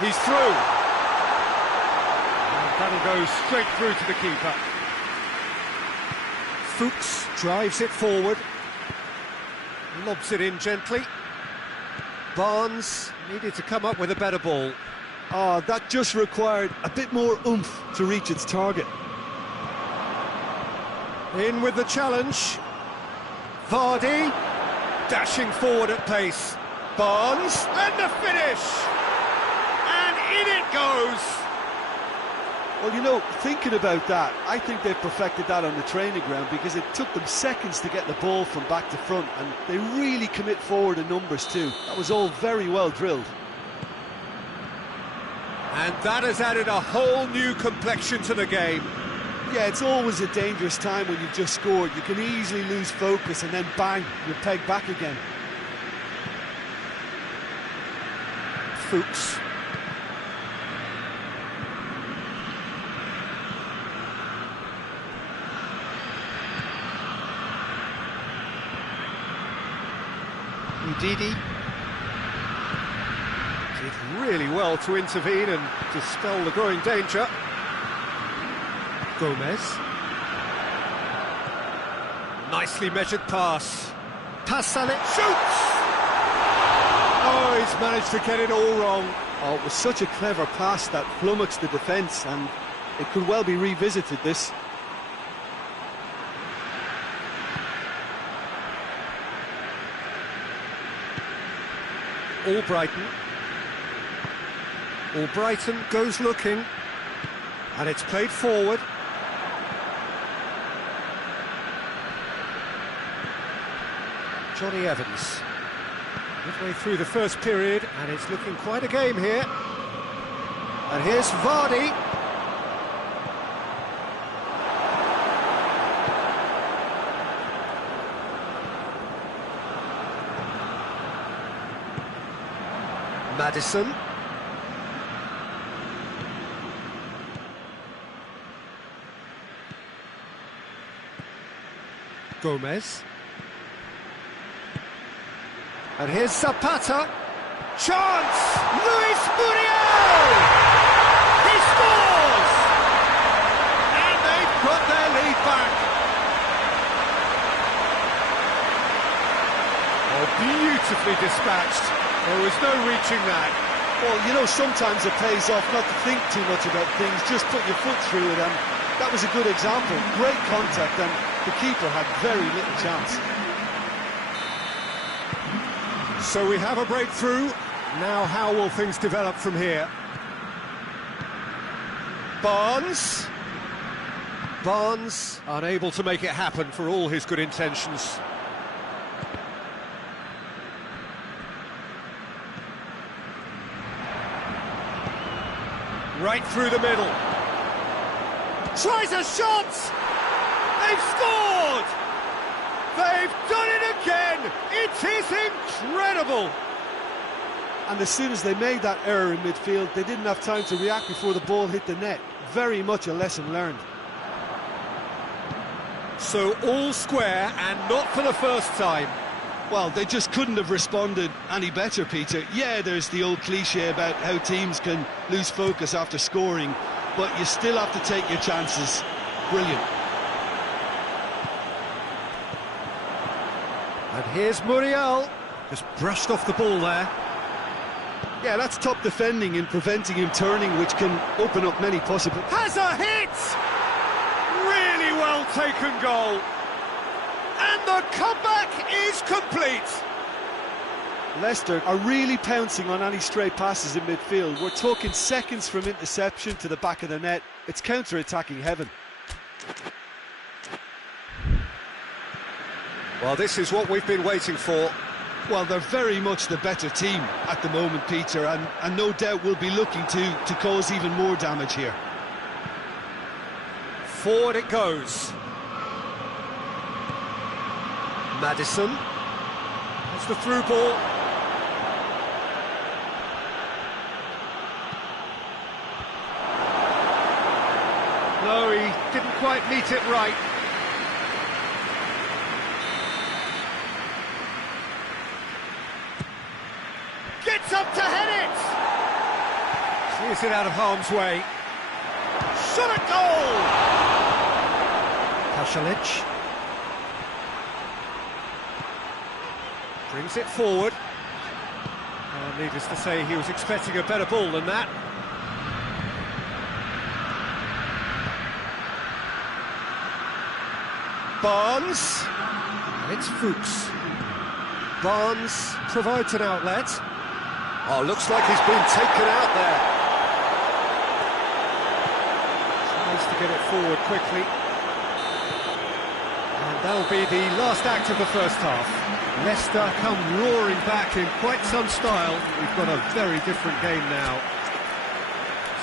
He's through. And that'll go straight through to the keeper. Fuchs drives it forward. Lobs it in gently. Barnes needed to come up with a better ball. Oh, that just required a bit more oomph to reach its target. In with the challenge. Vardy dashing forward at pace. Barnes and the finish. And in it goes. Well, you know, thinking about that, I think they've perfected that on the training ground because it took them seconds to get the ball from back to front, and they really commit forward in numbers too. That was all very well drilled. And that has added a whole new complexion to the game. Yeah, it's always a dangerous time when you've just scored. You can easily lose focus and then bang, you're pegged back again. Fuchs. Ndidi did really well to intervene and dispel the growing danger. Gomez. Nicely measured pass. Passalit shoots! Oh, he's managed to get it all wrong. Oh, it was such a clever pass that flummoxed the defence, and it could well be revisited, this. Albrighton goes looking, and it's played forward. Johnny Evans, midway through the first period, and it's looking quite a game here. And here's Vardy. Maddison. Gomez. And here's Zapata. Chance! Luis Muriel! He scores! And they've got their lead back. Oh, beautifully dispatched. There was no reaching that. Well, you know, sometimes it pays off not to think too much about things, just put your foot through it, and that was a good example. Great contact, and the keeper had very little chance. So we have a breakthrough. Now how will things develop from here? Barnes. Barnes unable to make it happen for all his good intentions. Right through the middle. Tries a shot! They've scored! They've done it again! It is incredible! And as soon as they made that error in midfield, they didn't have time to react before the ball hit the net. Very much a lesson learned. So all square, and not for the first time. Well, they just couldn't have responded any better, Peter. Yeah, there's the old cliche about how teams can lose focus after scoring, but you still have to take your chances. Brilliant. And here's Muriel. Just brushed off the ball there. Yeah, that's top defending and preventing him turning, which can open up many possible... Has a hit! Really well taken goal. And the comeback is complete. Leicester are really pouncing on any stray passes in midfield. We're talking seconds from interception to the back of the net. It's counter-attacking heaven. Well, this is what we've been waiting for. Well, they're very much the better team at the moment, Peter, and no doubt will be looking to cause even more damage here. Forward it goes. Maddison. That's the through ball. No, he didn't quite meet it right. Gets up to head it! Is it out of harm's way? Shot at goal! Pasalic brings it forward. Needless to say, he was expecting a better ball than that. Barnes, and it's Fuchs. Barnes provides an outlet. Oh, looks like he's been taken out there. Tries to get it forward quickly. And that'll be the last act of the first half. Leicester come roaring back in quite some style. We've got a very different game now.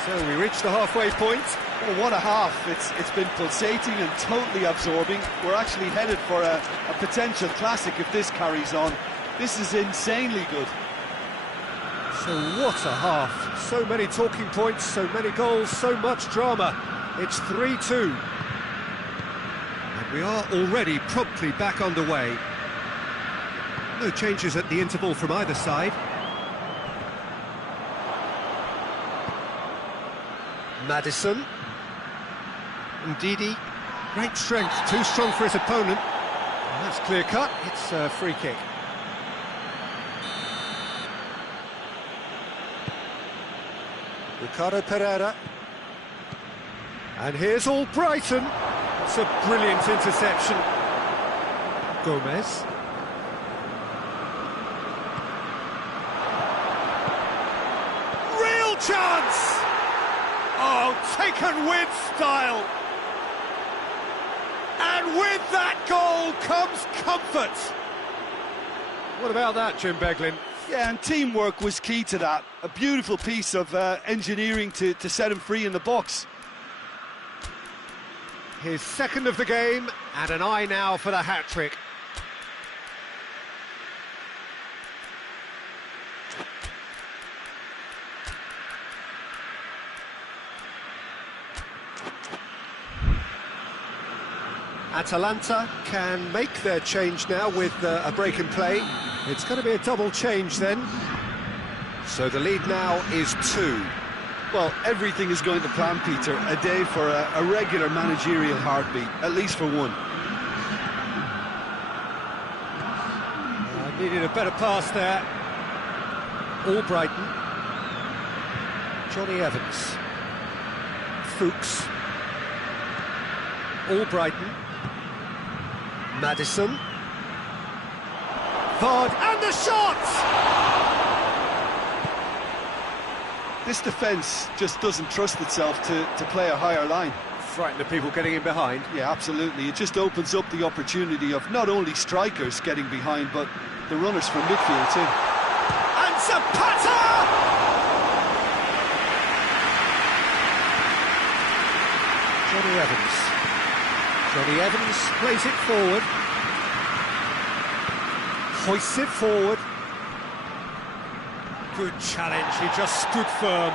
So we reach the halfway point. Oh, what a half. It's been pulsating and totally absorbing. We're actually headed for a potential classic if this carries on. This is insanely good. So what a half. So many talking points, so many goals, so much drama. It's 3-2. And we are already promptly back underway. No changes at the interval from either side. Maddison. Ndidi. Great strength, too strong for his opponent. And that's clear cut, it's a free kick. Ricardo Pereira. And here's Albrighton. It's a brilliant interception. Gomez. Real chance! Oh, taken with style. And with that goal comes comfort. What about that, Jim Beglin? Yeah, and teamwork was key to that. A beautiful piece of engineering to set him free in the box. His second of the game, and an eye now for the hat-trick. Atalanta can make their change now with a break in play. It's going to be a double change then. So the lead now is 2. Well, everything is going to plan, Peter. A day for a regular managerial heartbeat, at least for one. Needed a better pass there. Albrighton. Johnny Evans. Fuchs. Albrighton. Maddison. Vard, and the shot! This defence just doesn't trust itself to play a higher line. Frightened of people getting in behind. Yeah, absolutely. It just opens up the opportunity of not only strikers getting behind, but the runners from midfield too. And Zapata! Johnny Evans. Johnny Evans plays it forward. Hoists it forward. Good challenge, he just stood firm.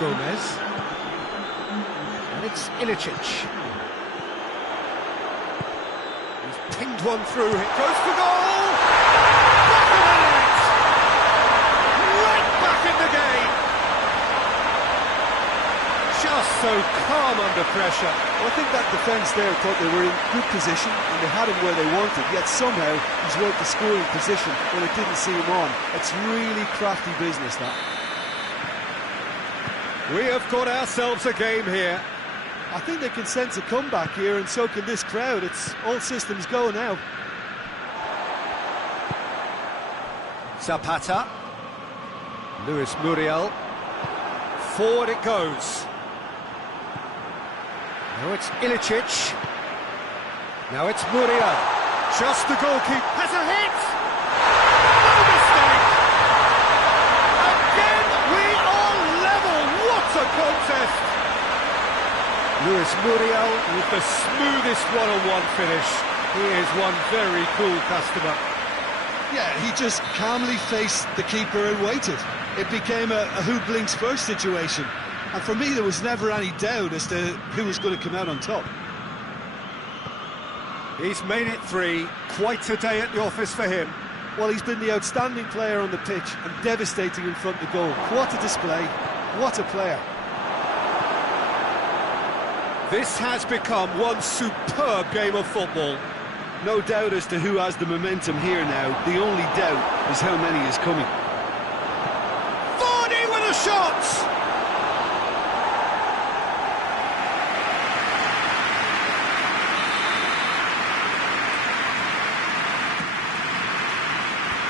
Gomez. And it's Ilicic. He's pinged one through, it goes for goal! Back in the net! Right back in the game! Just so calm under pressure. Well, I think that defence there thought they were in good position and they had him where they wanted, yet somehow he's worked the scoring position when it didn't see him on. It's really crafty business, that. We have got ourselves a game here. I think they can sense a comeback here, and so can this crowd. It's all systems go now. Zapata. Luis Muriel. Forward it goes. Now it's Ilicic. Now it's Muriel. Just the goalkeeper. Has a hit! No mistake! Again, we are level! What a contest! Luis Muriel with the smoothest one-on-one finish. He is one very cool customer. Yeah, he just calmly faced the keeper and waited. It became a who blinks first situation. And for me, there was never any doubt as to who was going to come out on top. He's made it 3. Quite a day at the office for him. Well, he's been the outstanding player on the pitch and devastating in front of goal. What a display. What a player. This has become one superb game of football. No doubt as to who has the momentum here now. The only doubt is how many is coming. Vardy with a shot!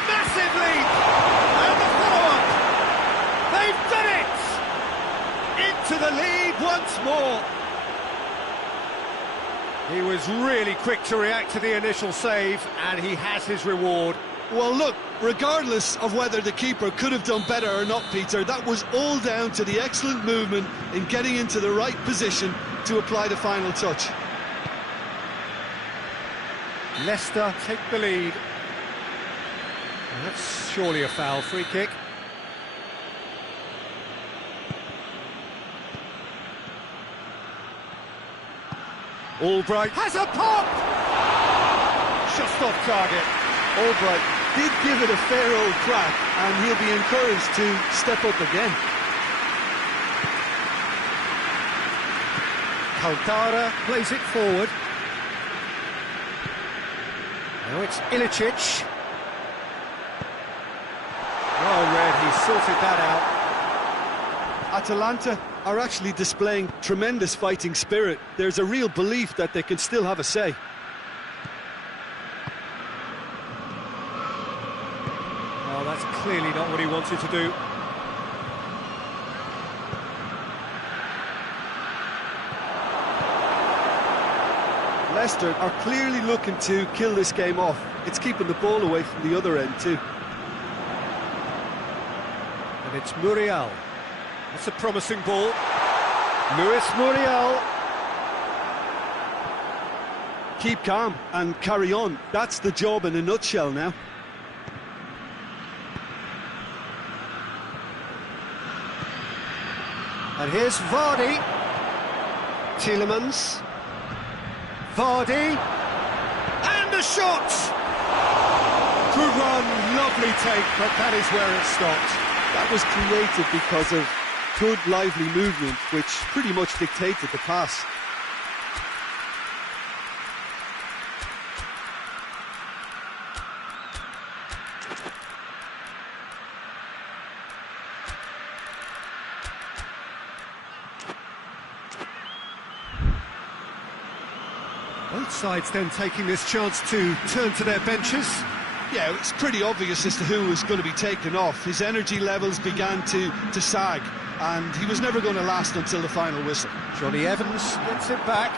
Massive lead! And the follow-up! They've done it! Into the lead once more. He was really quick to react to the initial save, and he has his reward. Well, look, regardless of whether the keeper could have done better or not, Peter, that was all down to the excellent movement in getting into the right position to apply the final touch. Leicester take the lead. And that's surely a foul. Free kick. Albright has a pop! Just off target. Albright did give it a fair old crack, and he'll be encouraged to step up again. Caldara plays it forward. Now it's Ilicic. Well read, he sorted that out. Atalanta are actually displaying tremendous fighting spirit. There's a real belief that they can still have a say. Oh, that's clearly not what he wanted to do. Leicester are clearly looking to kill this game off. It's keeping the ball away from the other end too. And it's Muriel. That's a promising ball. Luis Muriel. Keep calm and carry on. That's the job in a nutshell now. And here's Vardy. Tielemans. Vardy. And a shot! Good run, lovely take, but that is where it stopped. That was created because of good, lively movement, which pretty much dictated the pass. Both sides then taking this chance to turn to their benches. Yeah, it's pretty obvious as to who was going to be taken off. His energy levels began to sag, and he was never going to last until the final whistle. Johnny Evans gets it back.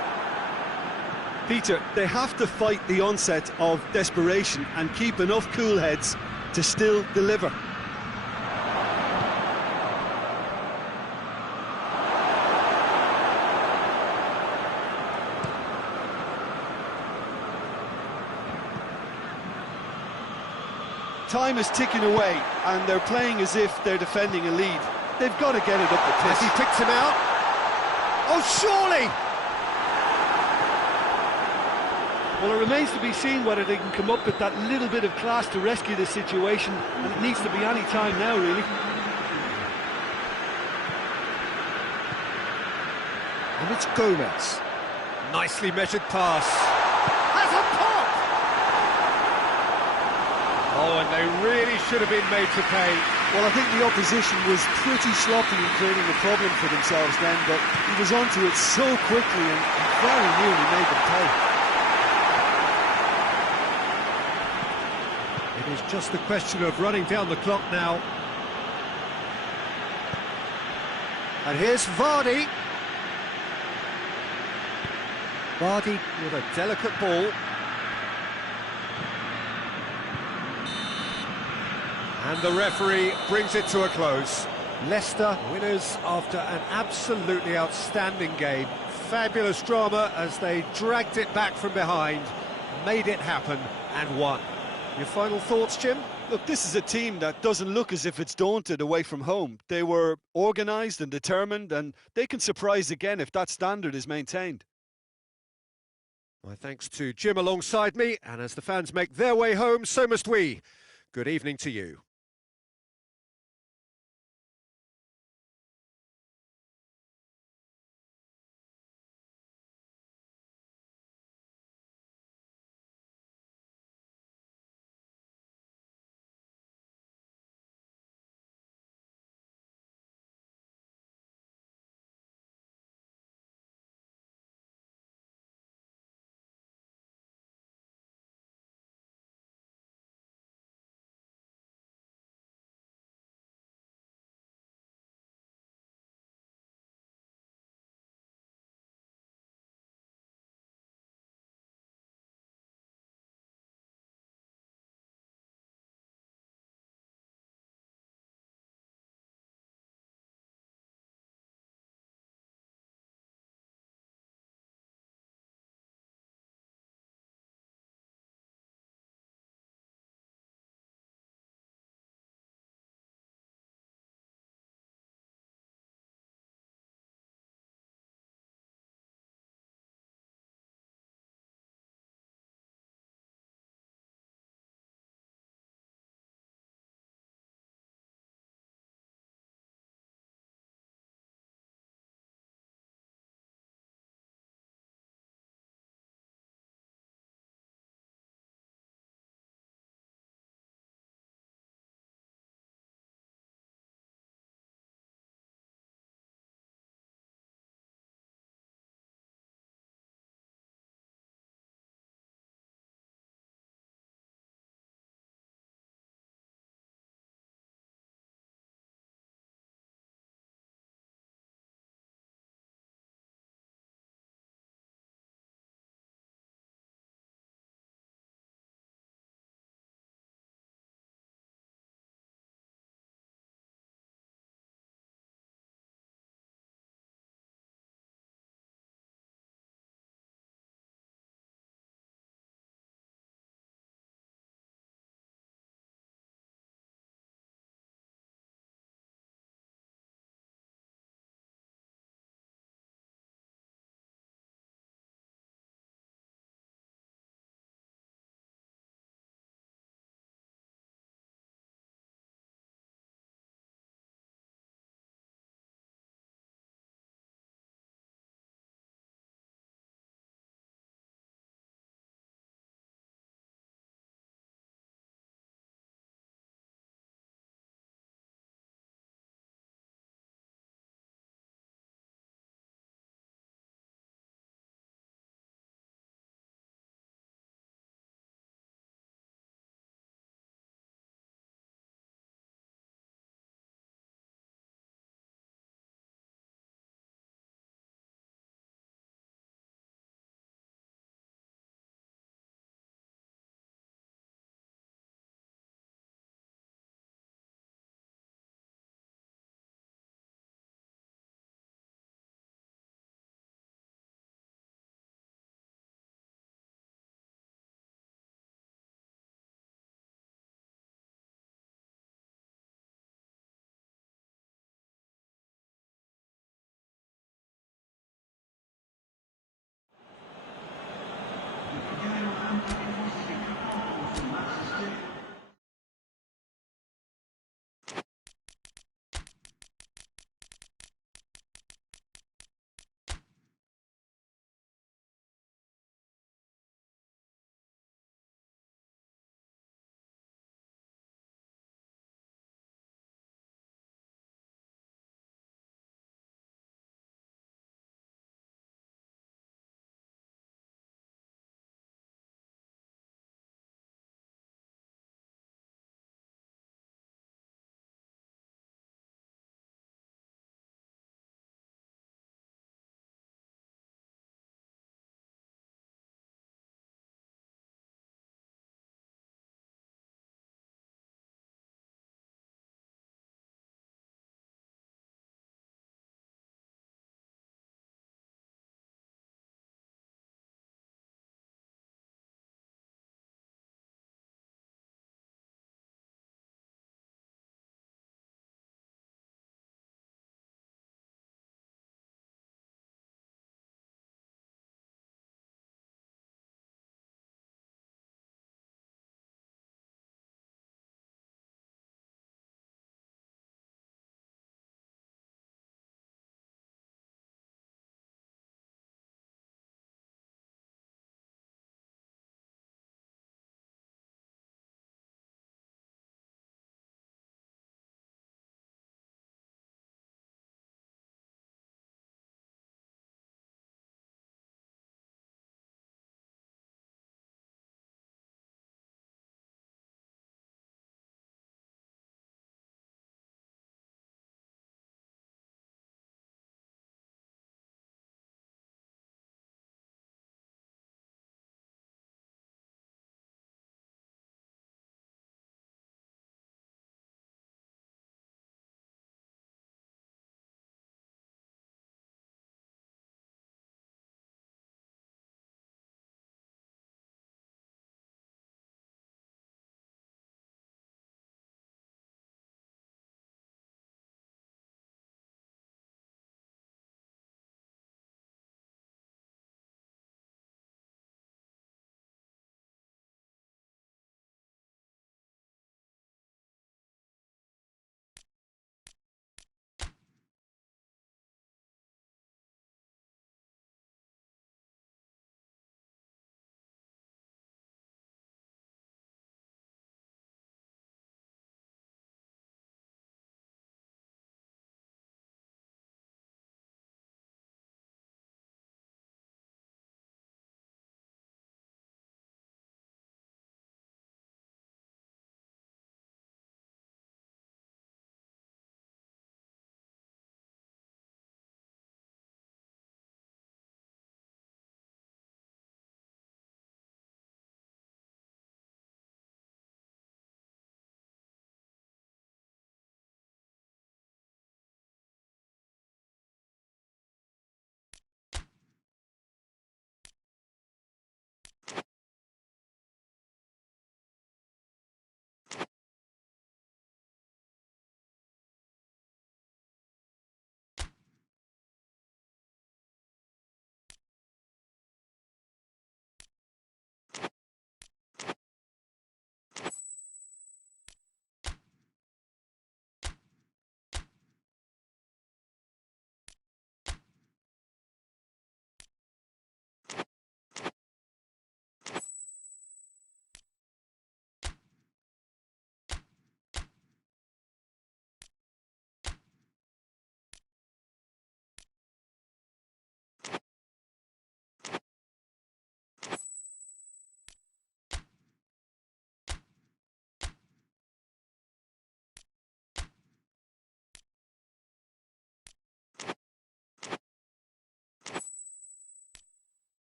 Peter, they have to fight the onset of desperation and keep enough cool heads to still deliver. Time is ticking away, and they're playing as if they're defending a lead. They've got to get it up the pitch. As he picks him out. Oh, surely! Well, it remains to be seen whether they can come up with that little bit of class to rescue the situation, and it needs to be any time now, really. And it's Gomez. Nicely measured pass. Has a pop! Oh, and they really should have been made to pay. Well, I think the opposition was pretty sloppy in creating a problem for themselves then, but he was onto it so quickly and very nearly made them pay. It is just a question of running down the clock now. And here's Vardy. Vardy with a delicate ball. And the referee brings it to a close. Leicester winners after an absolutely outstanding game. Fabulous drama as they dragged it back from behind, made it happen and won. Your final thoughts, Jim? Look, this is a team that doesn't look as if it's daunted away from home. They were organised and determined, and they can surprise again if that standard is maintained. My thanks to Jim alongside me, and as the fans make their way home, so must we. Good evening to you.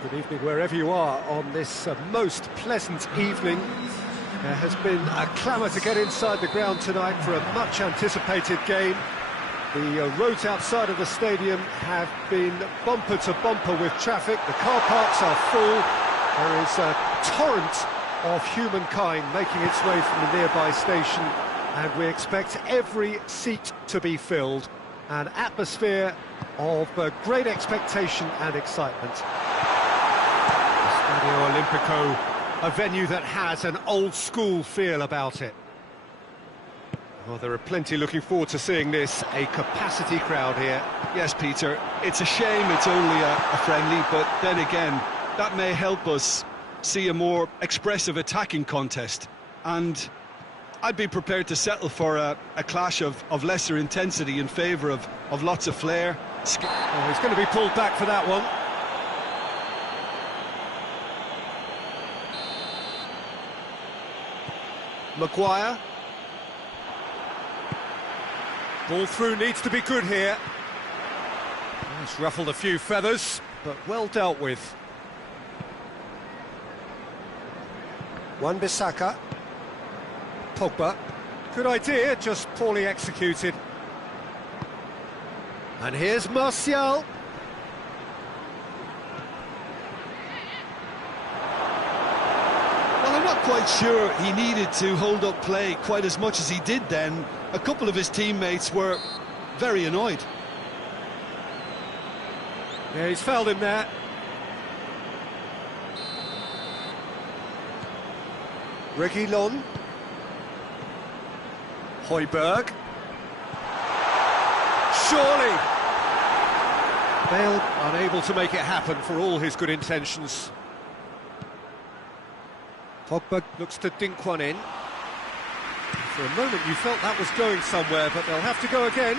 Good evening wherever you are on this most pleasant evening. There has been a clamour to get inside the ground tonight for a much anticipated game. The roads outside of the stadium have been bumper to bumper with traffic. The car parks are full. There is a torrent of humankind making its way from the nearby station, and we expect every seat to be filled. An atmosphere of great expectation and excitement. Stadio Olimpico, a venue that has an old-school feel about it. Well, there are plenty looking forward to seeing this, a capacity crowd here. Yes, Peter, it's a shame it's only a friendly, but then again, that may help us see a more expressive attacking contest. And I'd be prepared to settle for a clash of lesser intensity in favour of lots of flair. Oh, he's going to be pulled back for that one. Maguire. Ball through needs to be good here. It's ruffled a few feathers, but well dealt with. Wan-Bissaka. Pogba. Good idea, just poorly executed. And here's Martial. Well, I'm not quite sure he needed to hold up play quite as much as he did then. A couple of his teammates were very annoyed. Yeah, he's fouled him there. Reguilon. Højbjerg. Surely! Bale unable to make it happen for all his good intentions. Pogba looks to dink one in. For a moment you felt that was going somewhere, but they'll have to go again.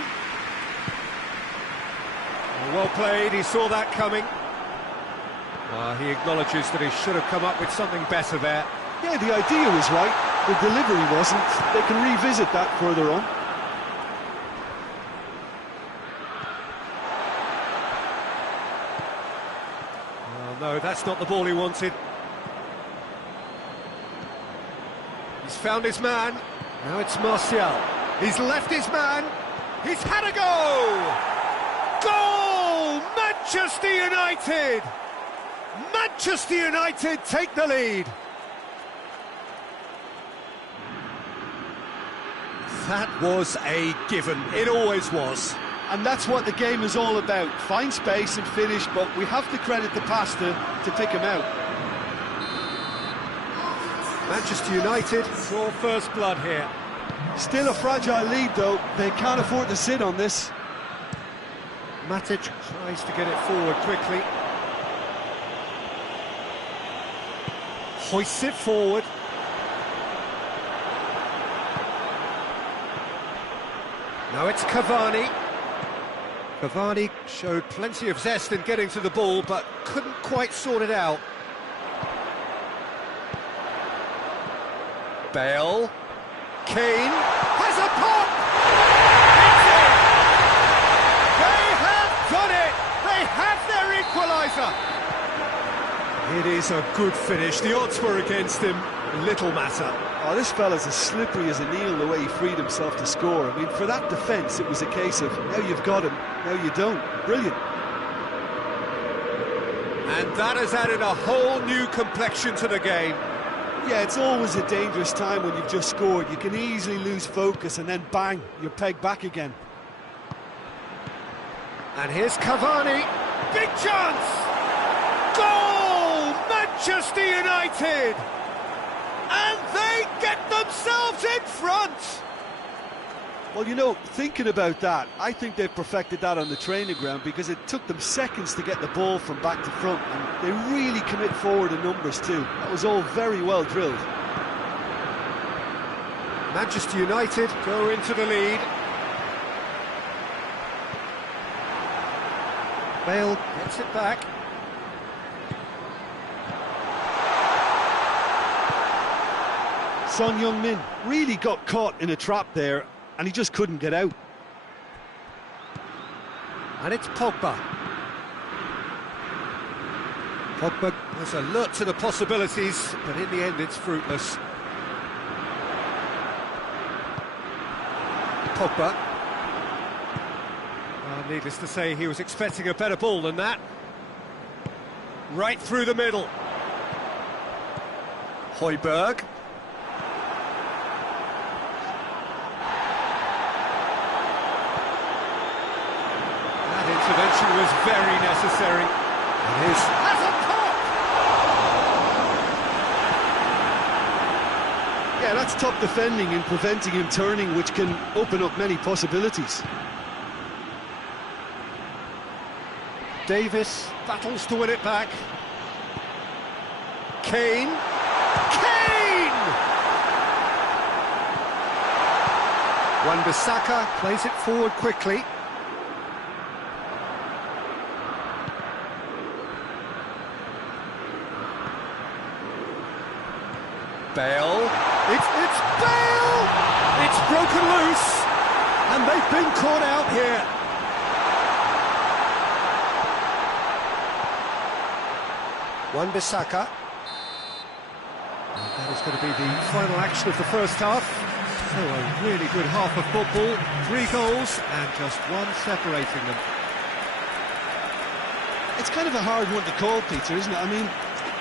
Well played, he saw that coming. He acknowledges that he should have come up with something better there. Yeah, the idea was right, the delivery wasn't. They can revisit that further on. No, that's not the ball he wanted. He's found his man. Now it's Martial. He's left his man. He's had a go! Goal! Manchester United! Manchester United take the lead. That was a given. It always was. And that's what the game is all about. Find space and finish, but we have to credit the pass to pick him out. Manchester United draw first blood here. Still a fragile lead, though. They can't afford to sit on this. Matic tries to get it forward quickly. Hoists it forward. Now it's Cavani. Cavani showed plenty of zest in getting to the ball, but couldn't quite sort it out. Bale. Kane has a pop! It's in! They have done it! They have their equaliser! It is a good finish. The odds were against him. Little matter. Oh, this fella's as slippery as a needle the way he freed himself to score. I mean, for that defence, it was a case of, now you've got him, now you don't. Brilliant. And that has added a whole new complexion to the game. Yeah, it's always a dangerous time when you've just scored. You can easily lose focus and then bang, you're pegged back again. And here's Cavani. Big chance! Goal! Manchester United! And they get themselves in front! Well, you know, thinking about that, I think they've perfected that on the training ground because it took them seconds to get the ball from back to front, and they really commit forward in numbers too. That was all very well drilled. Manchester United go into the lead. Bale gets it back. Son Heung-min really got caught in a trap there, and he just couldn't get out. And it's Pogba. Pogba was alert to the possibilities, but in the end it's fruitless. Pogba. Needless to say, he was expecting a better ball than that. Right through the middle. Højbjerg. That intervention was very necessary. It is. Has a pop! Yeah, that's top defending and preventing him turning, which can open up many possibilities. Davis battles to win it back. Kane. Kane! Wan-Bissaka plays it forward quickly. Bale. It's Bale! It's broken loose, and they've been caught out here. Wan-Bissaka. And that is going to be the final action of the first half. So a really good half of football, 3 goals and just one separating them. It's kind of a hard one to call, Peter, isn't it? I mean,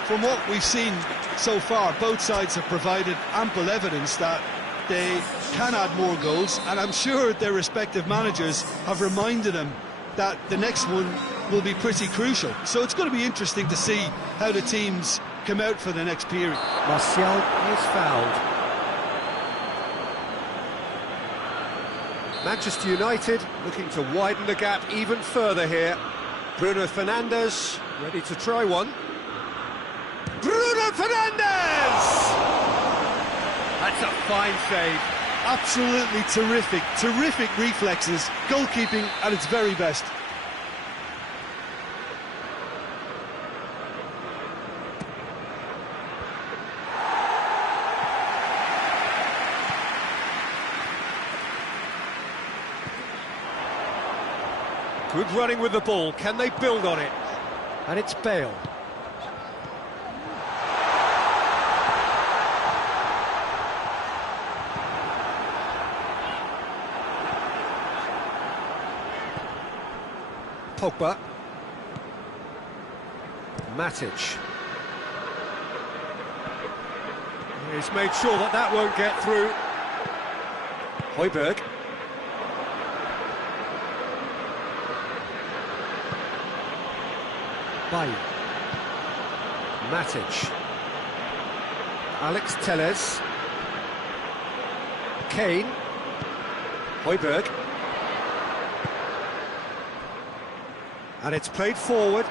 from what we've seen so far, both sides have provided ample evidence that they can add more goals, and I'm sure their respective managers have reminded them that the next one will be pretty crucial. So it's going to be interesting to see how the teams come out for the next period. Martial is fouled. Manchester United looking to widen the gap even further here. Bruno Fernandes ready to try one. Bruno Fernandes! That's a fine save. Absolutely terrific, terrific reflexes, goalkeeping at its very best. Good running with the ball, can they build on it? And it's Bale. Pogba. Matic. He's made sure that that won't get through. Højbjerg. Bailly. Matic. Alex Telles. Kane. Højbjerg. And it's played forward.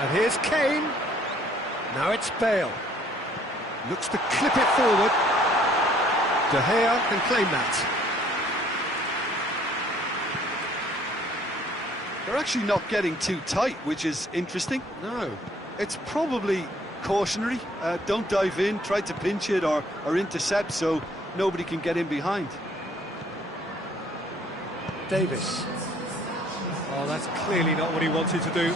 And here's Kane. Now it's Bale. Looks to clip it forward. De Gea can claim that. They're actually not getting too tight, which is interesting. No. It's probably cautionary. Don't dive in, try to pinch it or intercept so nobody can get in behind. Davis. Oh, that's clearly not what he wanted to do.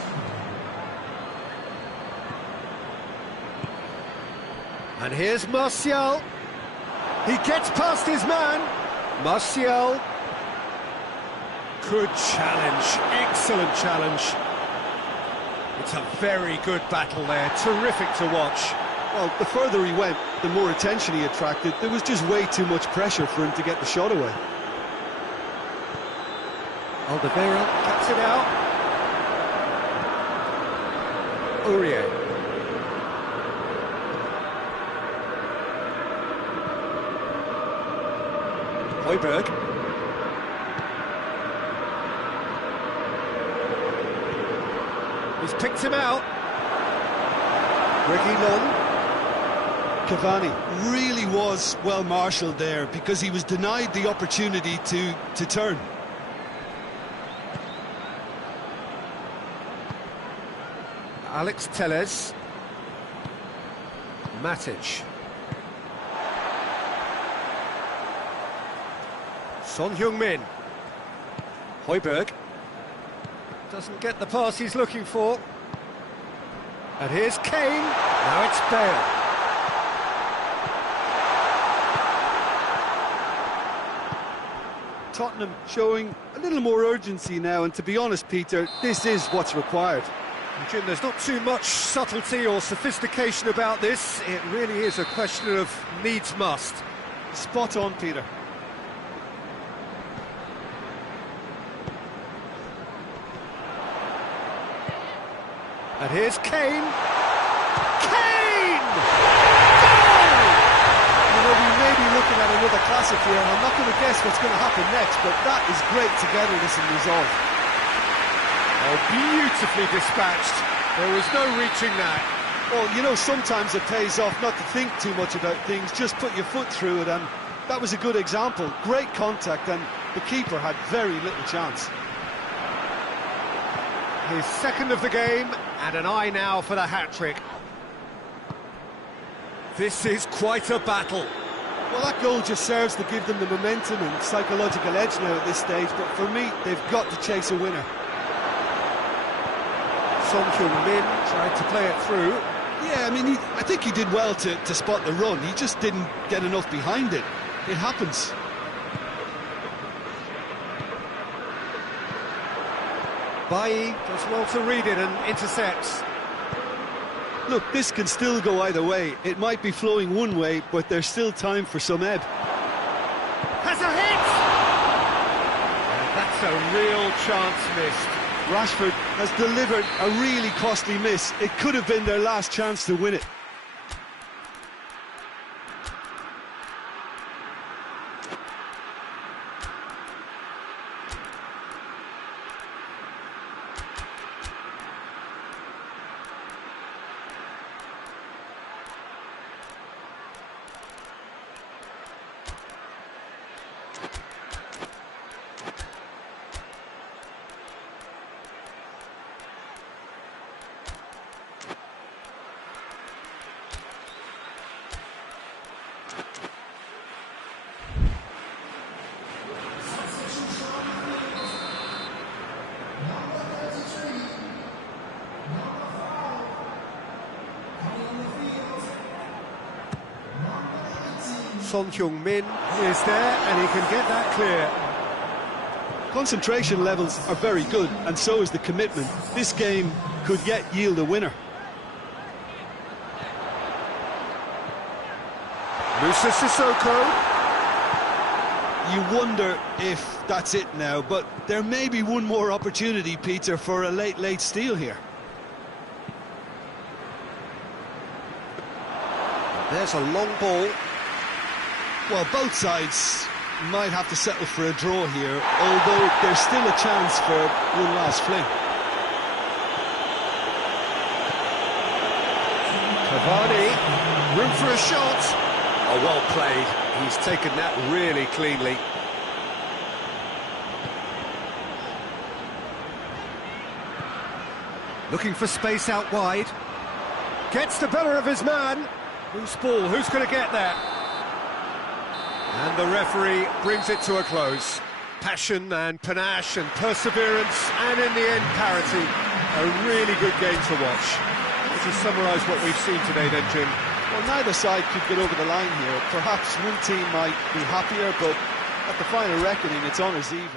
And here's Martial. He gets past his man. Martial. Good challenge, excellent challenge. It's a very good battle there, terrific to watch. Well, the further he went, the more attention he attracted. There was just way too much pressure for him to get the shot away. Alderweireld cuts it out. Aurier. Højbjerg. He's picked him out. Reguilon. Cavani really was well marshalled there because he was denied the opportunity to turn. Alex Telles. Matic. Son Heung-min. Højbjerg doesn't get the pass he's looking for. And here's Kane. Now it's Bale. Tottenham showing a little more urgency now, and to be honest, Peter, this is what's required. Jim, there's not too much subtlety or sophistication about this. It really is a question of needs must. Spot on, Peter. And here's Kane. Kane! Goal! You know, we may be looking at another classic here, and I'm not going to guess what's going to happen next, but that is great togetherness and resolve. Oh, beautifully dispatched. There was no reaching that. Well, you know, sometimes it pays off not to think too much about things, just put your foot through it, and that was a good example. Great contact, and the keeper had very little chance. His second of the game, and an eye now for the hat-trick. This is quite a battle. Well, that goal just serves to give them the momentum and psychological edge now at this stage, but for me, they've got to chase a winner. Son Heung-min tried to play it through. Yeah, I mean, I think he did well to spot the run. He just didn't get enough behind it. It happens. Bailly does well to read it and intercepts. Look, this can still go either way. It might be flowing one way, but there's still time for some ebb. Has a hit! And that's a real chance missed. Rashford has delivered a really costly miss. It could have been their last chance to win it. Son Heung-min is there, and he can get that clear. Concentration levels are very good, and so is the commitment. This game could yet yield a winner. Musa Sissoko. You wonder if that's it now, but there may be one more opportunity, Peter, for a late steal here. There's a long ball. Well, both sides might have to settle for a draw here, although there's still a chance for one last fling. Cavani, room for a shot. Oh, well played. He's taken that really cleanly. Looking for space out wide. Gets the better of his man. Loose ball, who's going to get there? And the referee brings it to a close. Passion and panache and perseverance, and in the end, parity. A really good game to watch. To summarise what we've seen today then, Jim. Well, neither side could get over the line here. Perhaps one team might be happier, but at the final reckoning, it's honours even.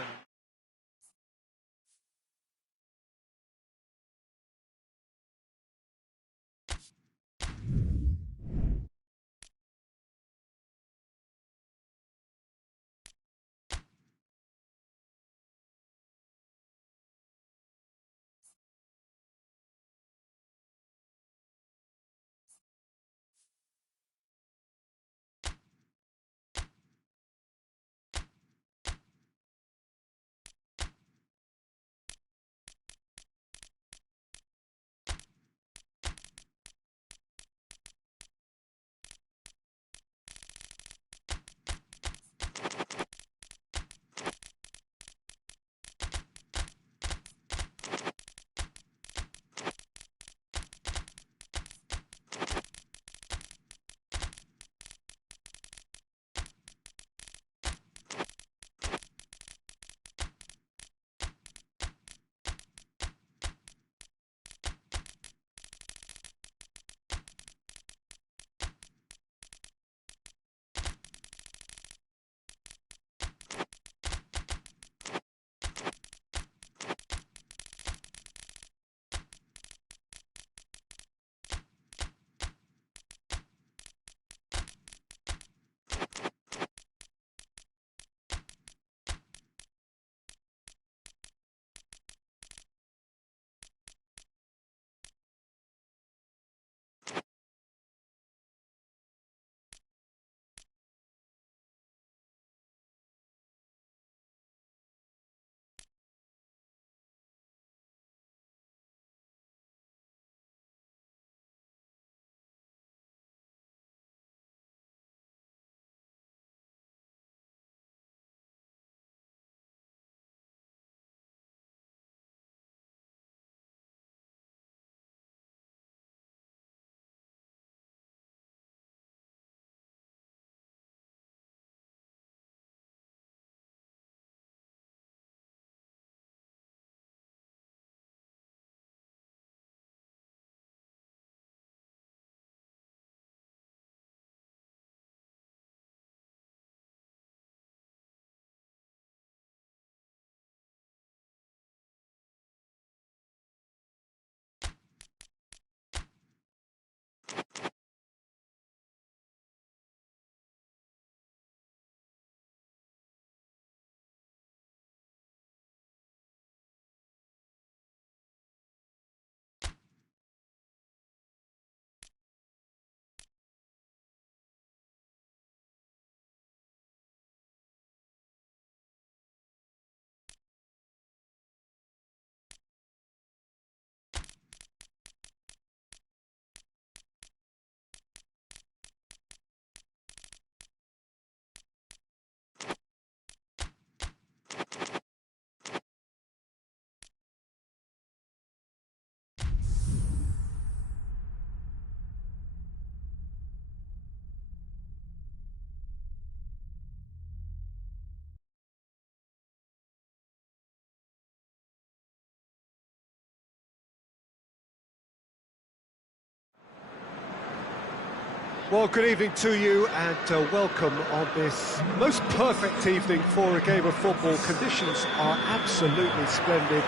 Well, good evening to you and welcome on this most perfect evening for a game of football. Conditions are absolutely splendid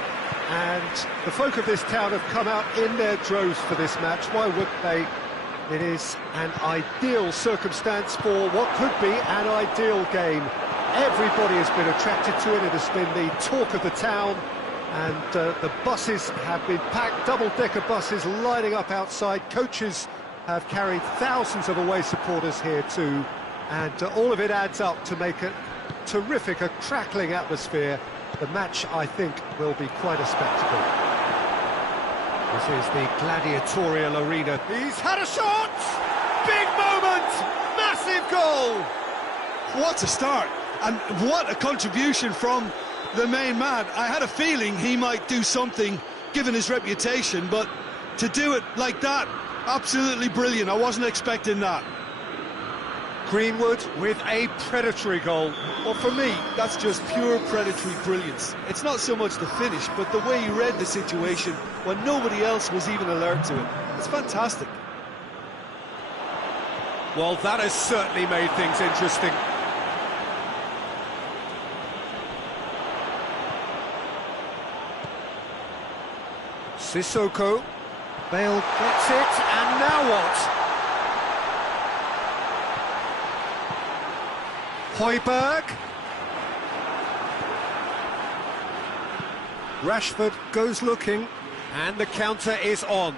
and the folk of this town have come out in their droves for this match. Why wouldn't they? It is an ideal circumstance for what could be an ideal game. Everybody has been attracted to it. It has been the talk of the town and the buses have been packed, double-decker buses lining up outside. Coaches have carried thousands of away supporters here too, and all of it adds up to make a terrific, a crackling atmosphere. The match, I think, will be quite a spectacle. This is the gladiatorial arena. He's had a shot! Big moment! Massive goal! What a start, and what a contribution from the main man. I had a feeling he might do something, given his reputation, but to do it like that, absolutely brilliant. I wasn't expecting that. Greenwood with a predatory goal. Well, for me, that's just pure predatory brilliance. It's not so much the finish, but the way he read the situation when nobody else was even alert to it. It's fantastic. Well, that has certainly made things interesting. Sissoko. Bale gets it, and now what? Højbjerg. Rashford goes looking, and the counter is on.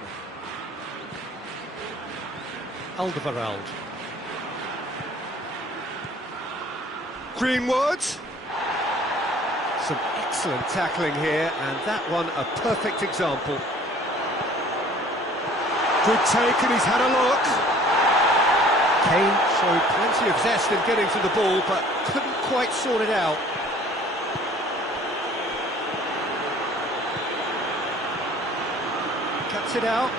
Alderweireld. Greenwood. Some excellent tackling here, and that one a perfect example. Good take, and he's had a look. Kane showed plenty of zest in getting to the ball, but couldn't quite sort it out. Cuts it out.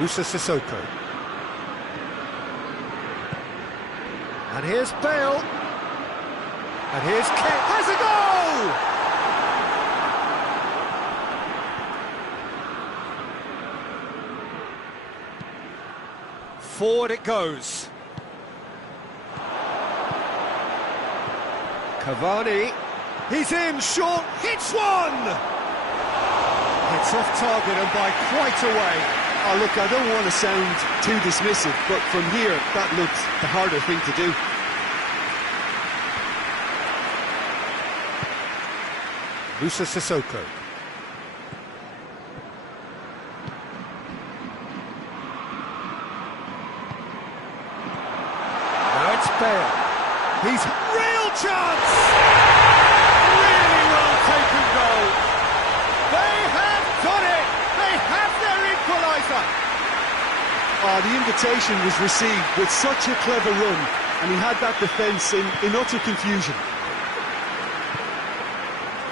Moussa Sissoko. And here's Bale. And here's Kane. Has a goal! Forward it goes. Cavani. He's in, short, hits one! It's off target and by quite a way. Oh, look, I don't want to sound too dismissive, but from here, that looked the harder thing to do. Moussa Sissoko. Bale. He's real chance! Really well taken goal. They have done it! They have their equaliser! The invitation was received with such a clever run, and he had that defence in utter confusion.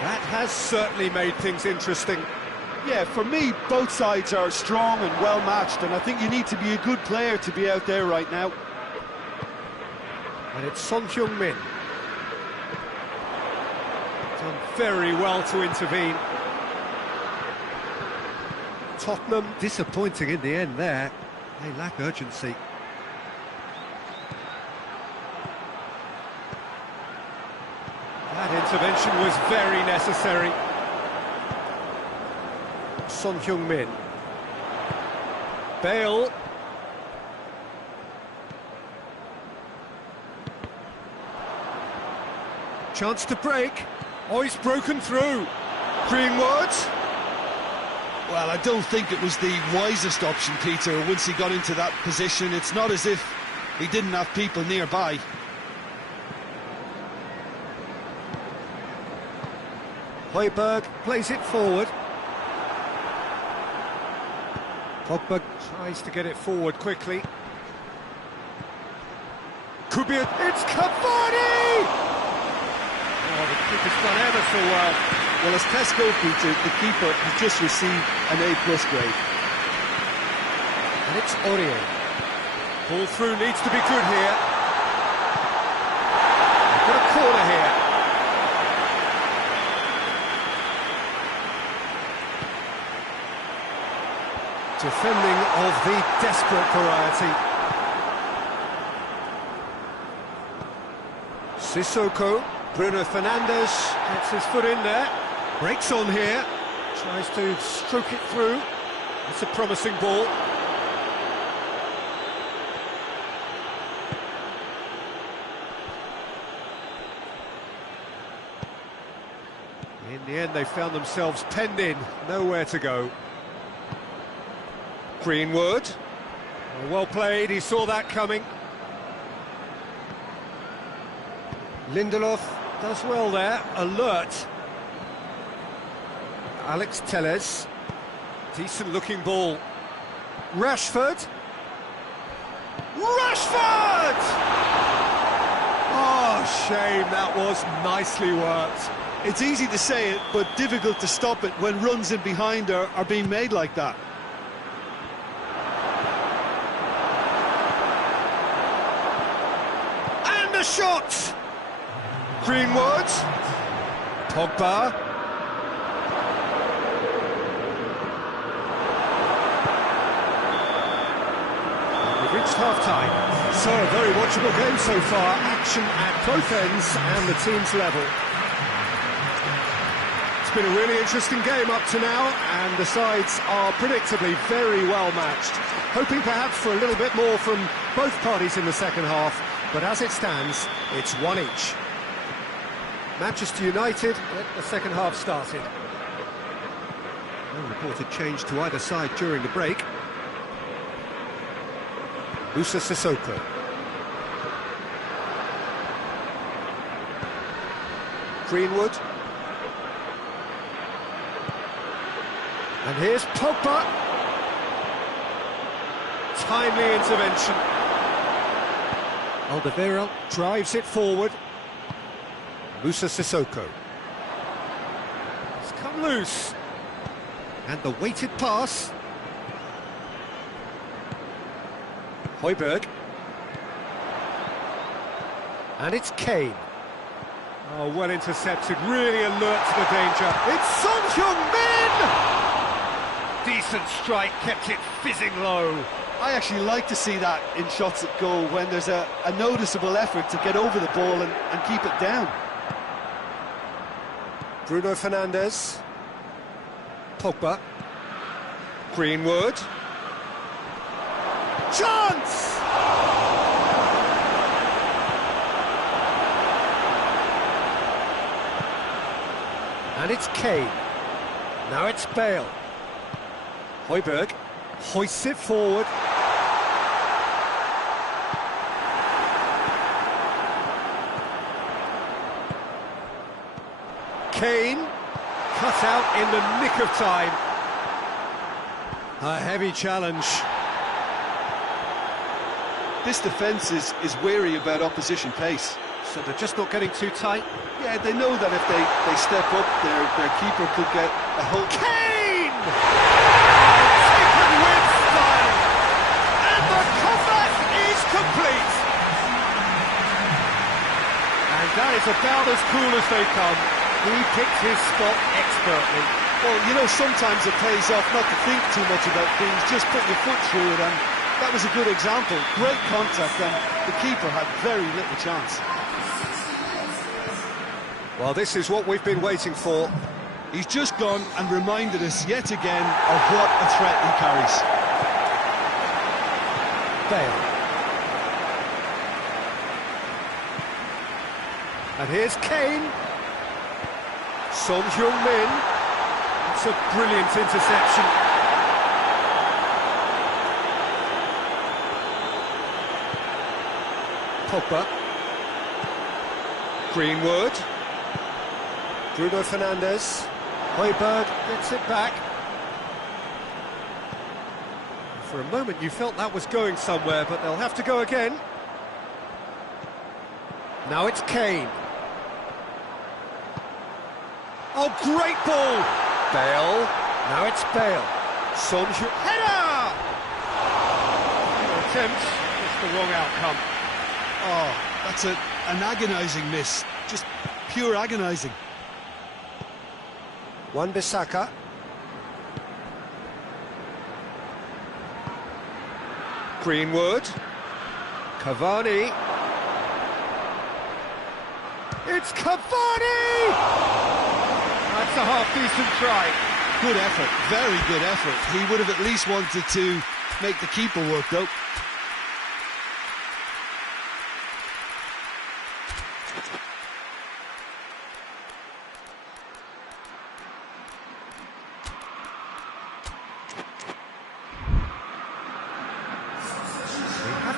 That has certainly made things interesting. Yeah, for me, both sides are strong and well matched, and I think you need to be a good player to be out there right now. And it's Son Heung-min. Done very well to intervene. Tottenham disappointing in the end there. They lack urgency. That intervention was very necessary. Son Heung-min. Bale. Chance to break. Oh, he's broken through. Greenwood. Well, I don't think it was the wisest option, Peter, once he got into that position. It's not as if he didn't have people nearby. Højbjerg plays it forward. Pogba tries to get it forward quickly. Could be it's Cavani! Oh, the keeper's done ever so well. Well, as Tesco, Peter, the keeper has just received an A+ grade. And it's Aurier. Ball through needs to be good here. They've got a corner here. Defending of the desperate variety. Sissoko, Bruno Fernandes gets his foot in there, breaks on here, tries to stroke it through. It's a promising ball. In the end, they found themselves penned in, nowhere to go. Greenwood, well played, he saw that coming. Lindelof does well there, alert. Alex Telles, decent looking ball. Rashford! Rashford! Oh, shame, that was nicely worked. It's easy to say it, but difficult to stop it when runs in behind are being made like that. And a shot! Greenwood, Pogba, we've reached half-time, so a very watchable game so far, action at both ends and the team's level. It's been a really interesting game up to now, and the sides are predictably very well matched, hoping perhaps for a little bit more from both parties in the second half, but as it stands, it's one each. Manchester United get the second half started. No reported change to either side during the break. Moussa Sissoko. Greenwood. And here's Pogba. Timely intervention. Alderweireld drives it forward. Moussa Sissoko. It's come loose. And the weighted pass. Højbjerg. And it's Kane. Oh, well intercepted, really alert to the danger. It's Son Heung-min! Decent strike, kept it fizzing low. I actually like to see that in shots at goal when there's a noticeable effort to get over the ball and keep it down. Bruno Fernandes. Pogba. Greenwood. Chance! And it's Kane. Now it's Bale. Højbjerg hoists it forward. Kane, cut out in the nick of time. A heavy challenge. This defence is wary about opposition pace. So they're just not getting too tight? Yeah, they know that if they step up, their keeper could get a hold. Kane! Taken with style! And the comeback is complete! And that is about as cool as they come. He picked his spot expertly. Well, you know, sometimes it pays off not to think too much about things, just put your foot through it, and that was a good example. Great contact, and the keeper had very little chance. Well, this is what we've been waiting for. He's just gone and reminded us yet again of what a threat he carries. Bale. And here's Kane. Son Heung-min. It's a brilliant interception. Pogba. Greenwood. Bruno Fernandes. Højbjerg gets it back. For a moment you felt that was going somewhere, but they'll have to go again. Now it's Kane. Oh, great ball! Bale. Now it's Bale. Son Heung... Header! Attempt, just the wrong outcome. Oh, that's an agonising miss. Just pure agonising. Wan-Bissaka. Greenwood. Cavani. It's Cavani! That's a half-decent try. Good effort, very good effort. He would have at least wanted to make the keeper work, though.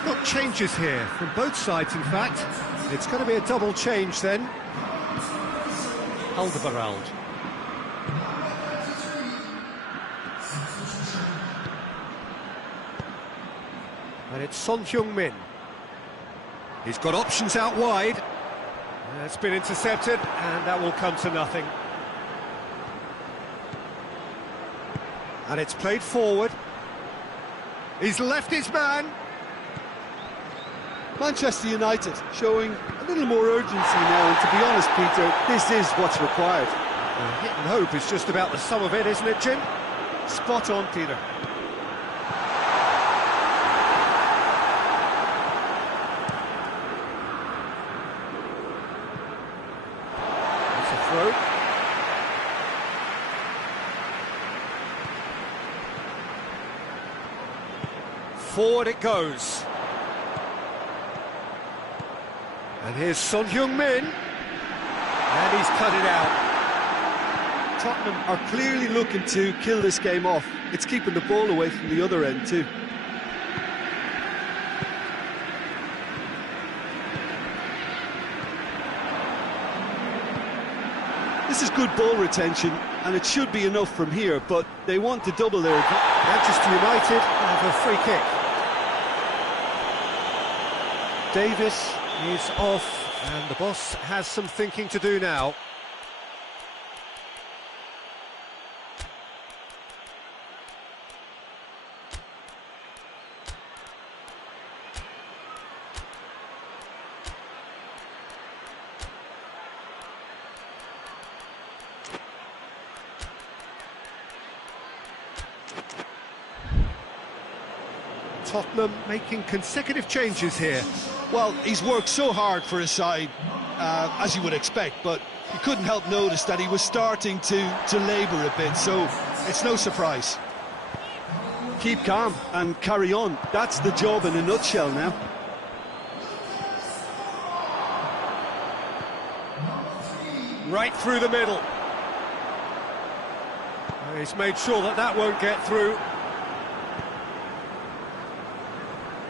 Got changes here from both sides, in fact. It's going to be a double change then. Alderweireld. And it's Son Heung-min. He's got options out wide. It's been intercepted, and that will come to nothing. And it's played forward. He's left his man. Manchester United showing a little more urgency now, and to be honest, Peter, this is what's required. Hit and hope is just about the sum of it, isn't it, Jim? Spot on, Peter. It's a throw. Forward it goes. And here's Son Heung-min, and he's cut it out. Tottenham are clearly looking to kill this game off. It's keeping the ball away from the other end too. This is good ball retention, and it should be enough from here, but they want to double their... Manchester United have a free kick. Davis is off, and the boss has some thinking to do now. Tottenham making consecutive changes here. Well, he's worked so hard for his side, as you would expect, but you couldn't help notice that he was starting to labour a bit, so it's no surprise. Keep calm and carry on. That's the job in a nutshell now. Right through the middle. He's made sure that that won't get through.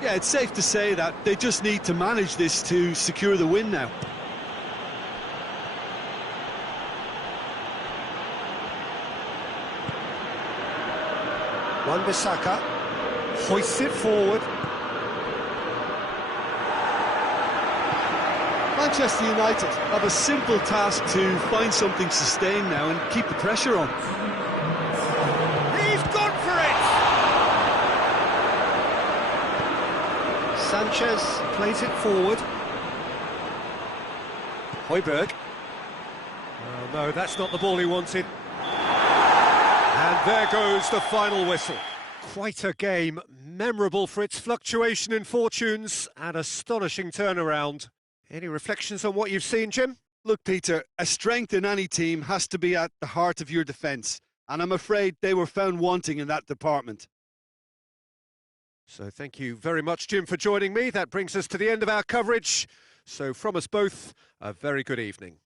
Yeah, it's safe to say that they just need to manage this to secure the win now. Wan-Bissaka hoists it forward. Manchester United have a simple task to find something sustained now and keep the pressure on. He's gone for it! Sanchez plays it forward. Højbjerg. Oh no, that's not the ball he wanted. And there goes the final whistle. Quite a game, memorable for its fluctuation in fortunes and astonishing turnaround. Any reflections on what you've seen, Jim? Look, Peter, a strength in any team has to be at the heart of your defence, and I'm afraid they were found wanting in that department. So thank you very much, Jim, for joining me. That brings us to the end of our coverage. So from us both, a very good evening.